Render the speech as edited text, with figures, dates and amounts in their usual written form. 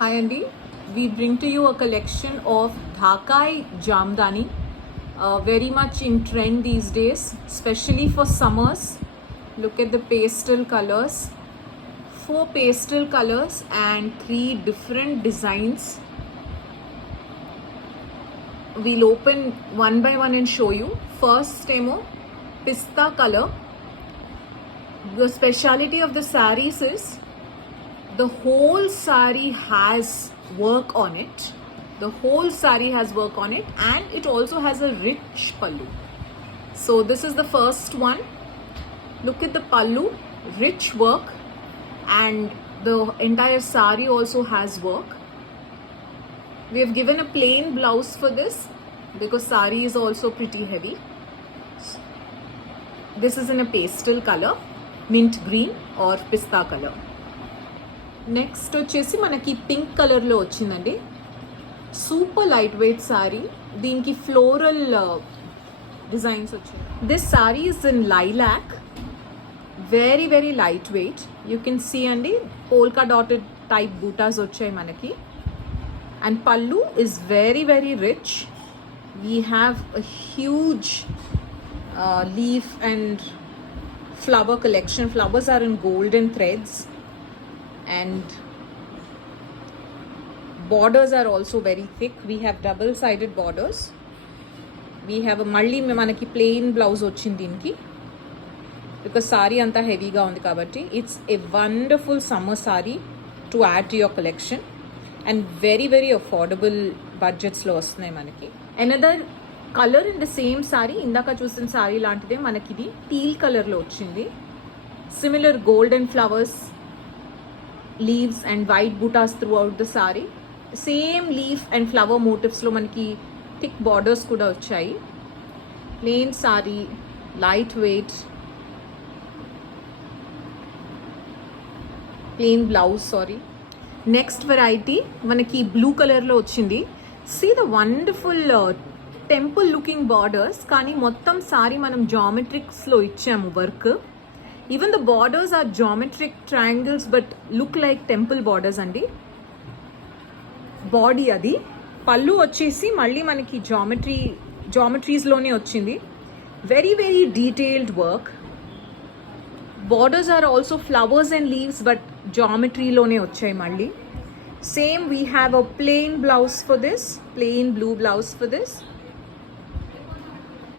Hi Andy, we bring to you a collection of Dhakai Jamdani, very much in trend these days, especially for summers. Look at the pastel colors, 4 pastel colors and 3 different designs. We'll open one by one and show you. First demo, pista color. The speciality of the sarees is the whole saree has work on it. The whole saree has work on it and it also has a rich pallu. So this is the first one. Look at the pallu, rich work, and the entire saree also has work. We have given a plain blouse for this because saree is also pretty heavy. This is in a pastel color, mint green or pista color. Next వచ్చేసి మనకి pink కలర్లో వచ్చిందండి. Super light weight sari, దీనికి floral designs వచ్చాయి. This sari is in lilac, very very light weight. You can see అండి, polka dotted type బూటాస్ వచ్చాయి మనకి. And pallu is very very rich. We have a huge leaf and flower collection. Flowers are in golden threads. And borders are also very thick. We have double sided borders. We have a malli manaki plain blouse ochindi dinki because saree anta heavy ga undi kabatti. It's a wonderful summer saree to add to your collection and very very affordable budgets lo vastunayi manaki. Another color in the same saree, indaka chusina saree lantide manaki idi teal color lo ochindi. Similar golden flowers, leaves and white buttas throughout the saree. Same leaf and flower motifs lo manaki thick borders kuda vachayi. Plain saree, light weight, plain blouse, sorry. Next variety manaki blue color lo ochindi. See the wonderful temple looking borders, kani mottam saree manam geometrics lo ichamu work. Even the borders are geometric triangles but look like temple borders andi. Body adi, pallu వచ్చేసి మళ్ళీ మనకి geometries లోనే వచ్చింది. Very very detailed work. Borders are also flowers and leaves but geometry లోనే వచ్చాయి మళ్ళీ. Same, we have a plain blouse for this, plain blue blouse for this.